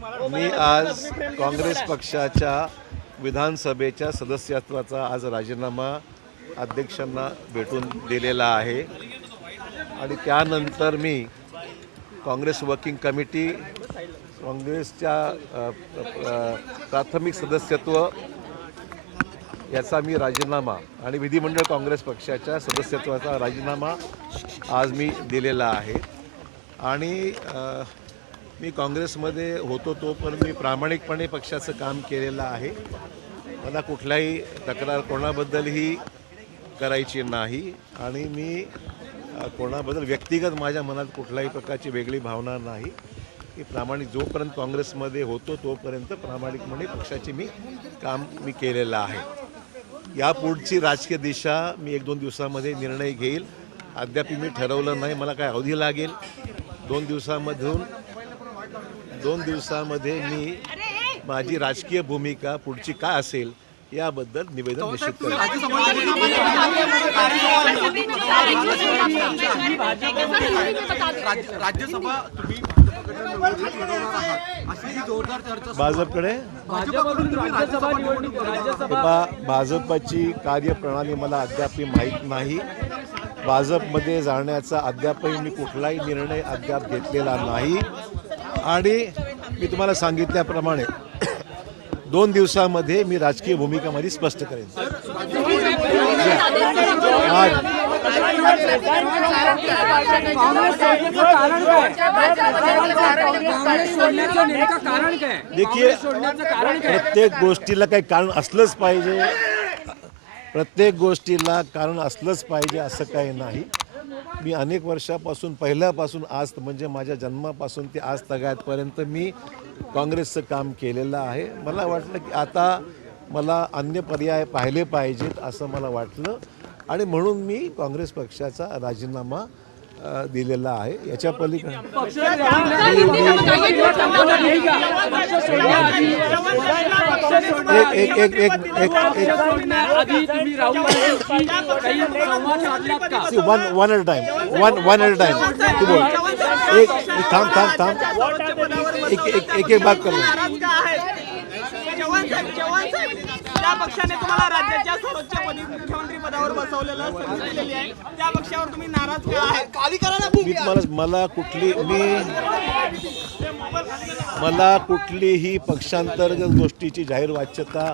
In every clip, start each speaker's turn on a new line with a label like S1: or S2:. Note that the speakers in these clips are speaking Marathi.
S1: मी आज काँग्रेस पक्षाच्या विधानसभेच्या सदस्यत्वाचा आज राजीनामा अध्यक्षांना भेटून दिलेला आहे. आणि त्यानंतर मी काँग्रेस वर्किंग कमिटी काँग्रेसच्या प्राथमिक सदस्यत्व याचा मी राजीनामा आणि विधिमंडळ काँग्रेस पक्षाच्या सदस्यत्वाचा राजीनामा आज मी दिलेला आहे. आणि मी काँग्रेसमध्ये होतो तोपर्यंत मी प्रामाणिकपणे पक्षाचं काम केलेलं आहे. मला कुठलाही तक्रार कोणाबद्दलही करायची नाही आणि मी कोणाबद्दल व्यक्तिगत माझ्या मनात कुठल्याही प्रकारची वेगळी भावना नाही. की प्रामाणिक जोपर्यंत काँग्रेसमध्ये होतो तोपर्यंत प्रामाणिकपणे पक्षाचे मी काम मी केलेलं आहे. यापुढची राजकीय दिशा मी एक दोन दिवसामध्ये निर्णय घेईल. अद्याप मी ठरवलं नाही मला काय अवधी लागेल? दोन दिवसामधून दोन दिवसामध्ये मी माझी राजकीय भूमिका पुढची काय असेल याबद्दल निवेदन निश्चित
S2: तुम्ही भाजपकडे?
S1: भाजपची कार्यप्रणाली मला अद्याप माहीत नाही. भाजपमध्ये जाण्याचा अद्यापही मी कुठलाही निर्णय अद्याप घेतलेला नाही. आणि मी तुम्हाला सांगितल्याप्रमाणे दोन दिवसामध्ये मी राजकीय भूमिका माझी स्पष्ट करेन.
S3: काय?
S1: प्रत्येक गोष्टीला काही कारण असलंच पाहिजे. प्रत्येक गोष्टीला कारण असलंच पाहिजे असं काही नाही मी अनेक वर्षापासून पहिल्यापासून आज म्हणजे माझ्या जन्मापासून ते आज तगायतपर्यंत मी काँग्रेसचं काम केलेलं आहे मला वाटलं की आता मला अन्य पर्याय पाहिले पाहिजेत असं मला वाटलं आणि म्हणून मी काँग्रेस पक्षाचा राजीनामा दिलेला आहे याच्या पलीकडे एक एक एक एक एक time. One one at a time. तू बोल. एक एक थांब थांब थांब एक एक एक एक बात कर
S4: साहेब साहेब त्या पक्षाने तुम्हाला राज्याच्या पदावर बसवलेलं संधी दिलेली आहे. त्या पक्षावर तुम्ही नाराज का आहे खाली करा ना
S1: मी मला मला कुठली मी मला कुठलीही पक्षांतर्गत गोष्टीची जाहीर वाच्यता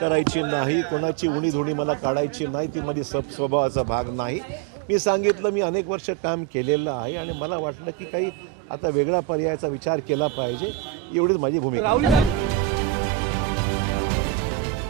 S1: करायची नाही कोणाची उणी धुणी मला काढायची नाही ती माझी सब स्वभावाचा भाग नाही. मी सांगितलं मी अनेक वर्ष काम केलेलं आहे आणि मला वाटलं की काही आता वेगळा पर्यायाचा विचार केला पाहिजे एवढीच माझी भूमिका.